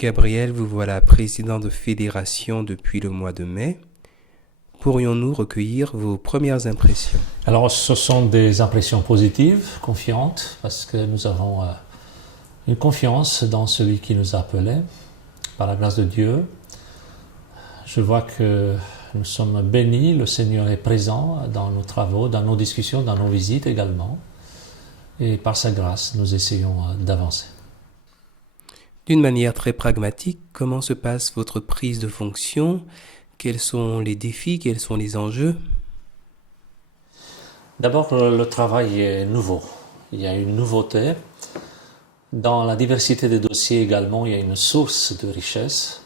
Gabriel, vous voilà président de fédération depuis le mois de mai. Pourrions-nous recueillir vos premières impressions? Alors, ce sont des impressions positives, confiantes, parce que nous avons une confiance dans celui qui nous a appelés, par la grâce de Dieu. Je vois que nous sommes bénis, le Seigneur est présent dans nos travaux, dans nos discussions, dans nos visites également. Et par sa grâce, nous essayons d'avancer. D'une manière très pragmatique, comment se passe votre prise de fonction? Quels sont les défis? Quels sont les enjeux? D'abord, le travail est nouveau. Il y a une nouveauté. Dans la diversité des dossiers également, il y a une source de richesse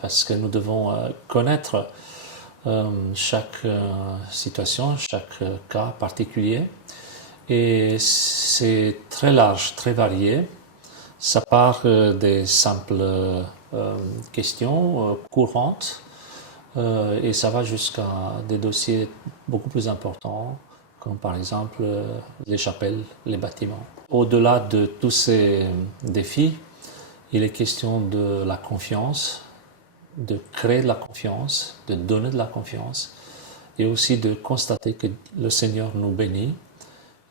parce que nous devons connaître chaque situation, chaque cas particulier. Et c'est très large, très varié. Ça part des simples questions courantes et ça va jusqu'à des dossiers beaucoup plus importants, comme par exemple les chapelles, les bâtiments. Au-delà de tous ces défis, il est question de la confiance, de créer de la confiance, de donner de la confiance et aussi de constater que le Seigneur nous bénit,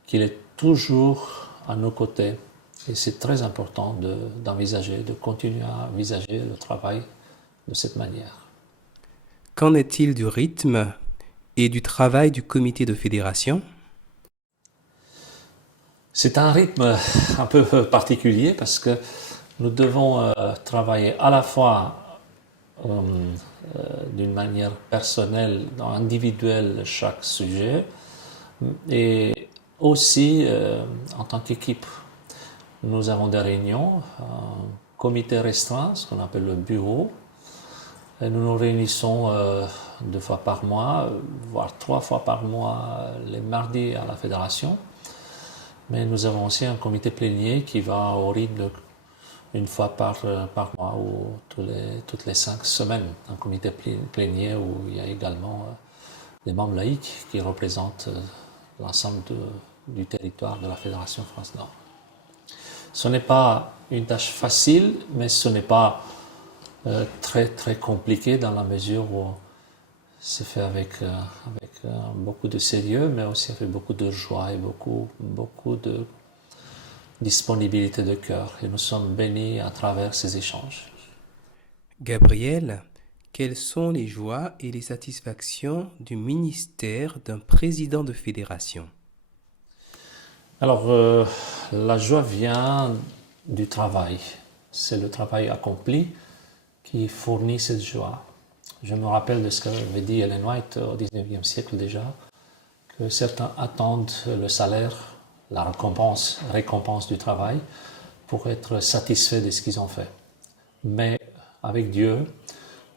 qu'il est toujours à nos côtés. Et c'est très important d'envisager, de continuer à envisager le travail de cette manière. Qu'en est-il du rythme et du travail du comité de fédération? C'est un rythme un peu particulier parce que nous devons travailler à la fois d'une manière personnelle, individuelle, chaque sujet, et aussi en tant qu'équipe. Nous avons des réunions, un comité restreint, ce qu'on appelle le bureau. Et nous nous réunissons 2 fois par mois, voire 3 fois par mois, les mardis à la fédération. Mais nous avons aussi un comité plénier qui va au rythme une fois par mois ou toutes les 5 semaines. Un comité plénier où il y a également des membres laïcs qui représentent l'ensemble du territoire de la Fédération France-Nord. Ce n'est pas une tâche facile, mais ce n'est pas très très compliqué dans la mesure où c'est fait avec beaucoup de sérieux, mais aussi avec beaucoup de joie et beaucoup de disponibilité de cœur. Et nous sommes bénis à travers ces échanges. Gabriel, quelles sont les joies et les satisfactions du ministère d'un président de fédération? Alors, la joie vient du travail. C'est le travail accompli qui fournit cette joie. Je me rappelle de ce qu'avait dit Ellen White au XIXe siècle déjà, que certains attendent le salaire, la récompense du travail, pour être satisfaits de ce qu'ils ont fait. Mais avec Dieu,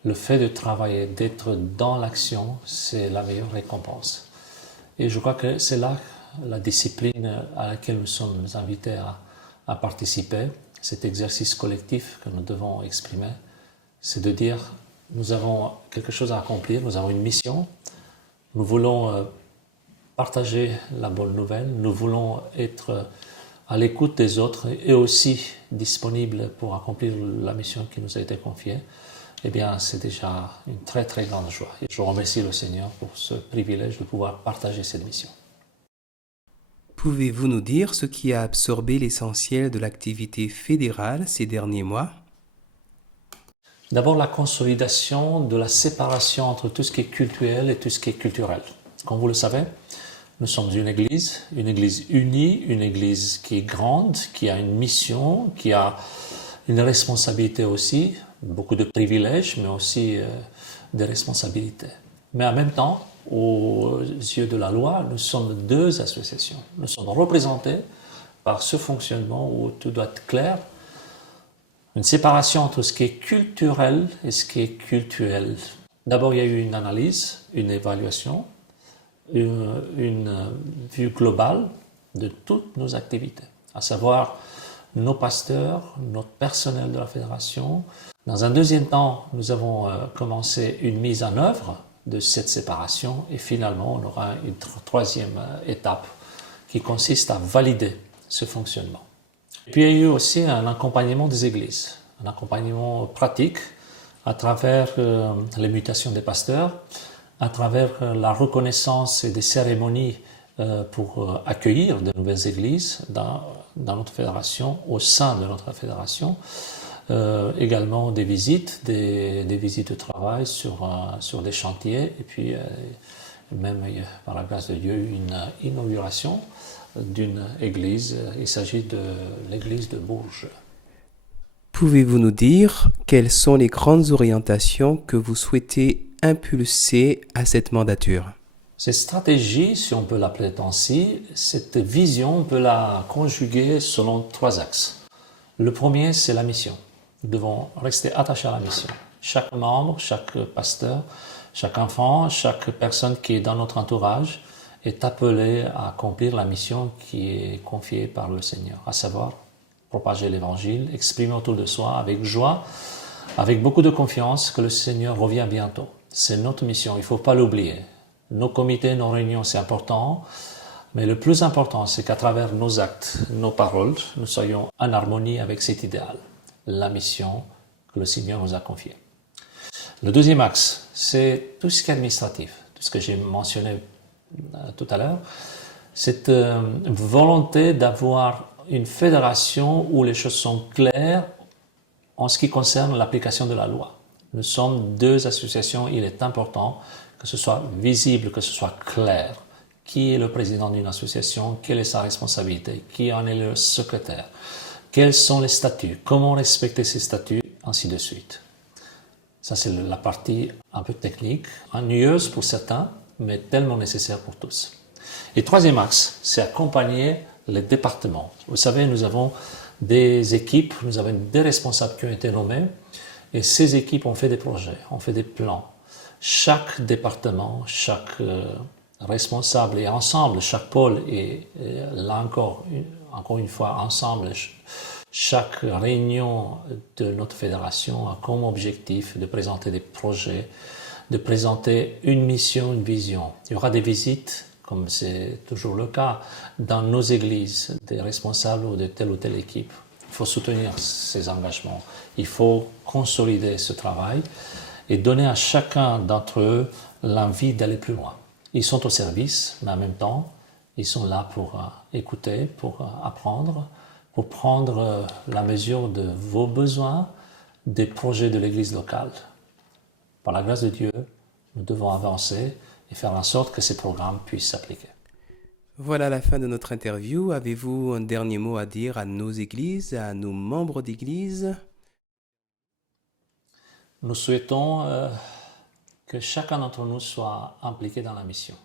le fait de travailler, d'être dans l'action, c'est la meilleure récompense. Et je crois que c'est là la discipline à laquelle nous sommes invités à participer, cet exercice collectif que nous devons exprimer, c'est de dire nous avons quelque chose à accomplir, nous avons une mission, nous voulons partager la bonne nouvelle, nous voulons être à l'écoute des autres et aussi disponibles pour accomplir la mission qui nous a été confiée. Eh bien, c'est déjà une très très grande joie. Et je remercie le Seigneur pour ce privilège de pouvoir partager cette mission. Pouvez-vous nous dire ce qui a absorbé l'essentiel de l'activité fédérale ces derniers mois? D'abord, la consolidation de la séparation entre tout ce qui est cultuel et tout ce qui est culturel. Comme vous le savez, nous sommes une église unie, une église qui est grande, qui a une mission, qui a une responsabilité aussi, beaucoup de privilèges, mais aussi des responsabilités. Mais en même temps, aux yeux de la loi, nous sommes 2 associations. Nous sommes représentés par ce fonctionnement où tout doit être clair. Une séparation entre ce qui est culturel et ce qui est cultuel. D'abord, il y a eu une analyse, une évaluation, une vue globale de toutes nos activités, à savoir nos pasteurs, notre personnel de la fédération. Dans un deuxième temps, nous avons commencé une mise en œuvre de cette séparation et finalement, on aura une troisième étape qui consiste à valider ce fonctionnement. Et puis il y a eu aussi un accompagnement des églises, un accompagnement pratique à travers les mutations des pasteurs, à travers la reconnaissance et des cérémonies pour accueillir de nouvelles églises dans notre fédération, au sein de notre fédération. Également des visites, des visites de travail sur des chantiers, et puis même par la grâce de Dieu une inauguration d'une église. Il s'agit de l'église de Bourges. Pouvez-vous nous dire quelles sont les grandes orientations que vous souhaitez impulser à cette mandature? Cette stratégie, si on peut l'appeler ainsi, cette vision, on peut la conjuguer selon 3 axes. Le premier, c'est la mission. Nous devons rester attachés à la mission. Chaque membre, chaque pasteur, chaque enfant, chaque personne qui est dans notre entourage est appelé à accomplir la mission qui est confiée par le Seigneur, à savoir propager l'évangile, exprimer autour de soi avec joie, avec beaucoup de confiance que le Seigneur revient bientôt. C'est notre mission, il ne faut pas l'oublier. Nos comités, nos réunions, c'est important, mais le plus important, c'est qu'à travers nos actes, nos paroles, nous soyons en harmonie avec cet idéal, la mission que le Seigneur nous a confiée. Le deuxième axe, c'est tout ce qui est administratif, tout ce que j'ai mentionné tout à l'heure, cette volonté d'avoir une fédération où les choses sont claires en ce qui concerne l'application de la loi. Nous sommes 2 associations, il est important que ce soit visible, que ce soit clair. Qui est le président d'une association, quelle est sa responsabilité, qui en est le secrétaire, quels sont les statuts, comment respecter ces statuts, ainsi de suite. Ça, c'est la partie un peu technique, ennuyeuse pour certains, mais tellement nécessaire pour tous. Et troisième axe, c'est accompagner les départements. Vous savez, nous avons des équipes, nous avons des responsables qui ont été nommés, et ces équipes ont fait des projets, ont fait des plans. Chaque département, chaque responsable et ensemble, chaque pôle et là encore une fois ensemble, chaque réunion de notre fédération a comme objectif de présenter des projets, de présenter une mission, une vision. Il y aura des visites, comme c'est toujours le cas, dans nos églises, des responsables ou de telle ou telle équipe. Il faut soutenir ces engagements, il faut consolider ce travail et donner à chacun d'entre eux l'envie d'aller plus loin. Ils sont au service, mais en même temps, ils sont là pour écouter, pour apprendre, pour prendre la mesure de vos besoins, des projets de l'Église locale. Par la grâce de Dieu, nous devons avancer et faire en sorte que ces programmes puissent s'appliquer. Voilà la fin de notre interview. Avez-vous un dernier mot à dire à nos églises, à nos membres d'église? Nous souhaitons que chacun d'entre nous soit impliqué dans la mission.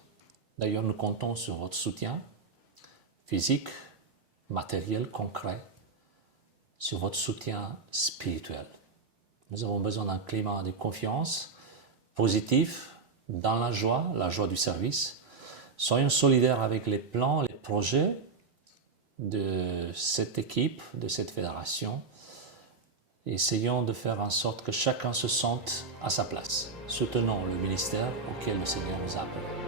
D'ailleurs, nous comptons sur votre soutien physique, matériel, concret, sur votre soutien spirituel. Nous avons besoin d'un climat de confiance positif, dans la joie du service. Soyons solidaires avec les plans, les projets de cette équipe, de cette fédération. Essayons de faire en sorte que chacun se sente à sa place. Soutenons le ministère auquel le Seigneur nous a appelés.